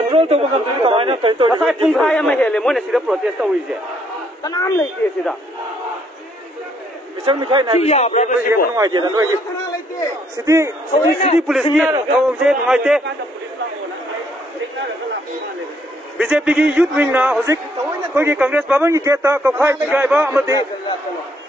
control to become the kind of territory. Aside from Kaya Mahele, when I see the protest over here. The name like this. Mr. Mikhail, I have no idea. City police here, BJP youth wing now, Congress Babang Keta, Kapai, Gaiba, Amadi.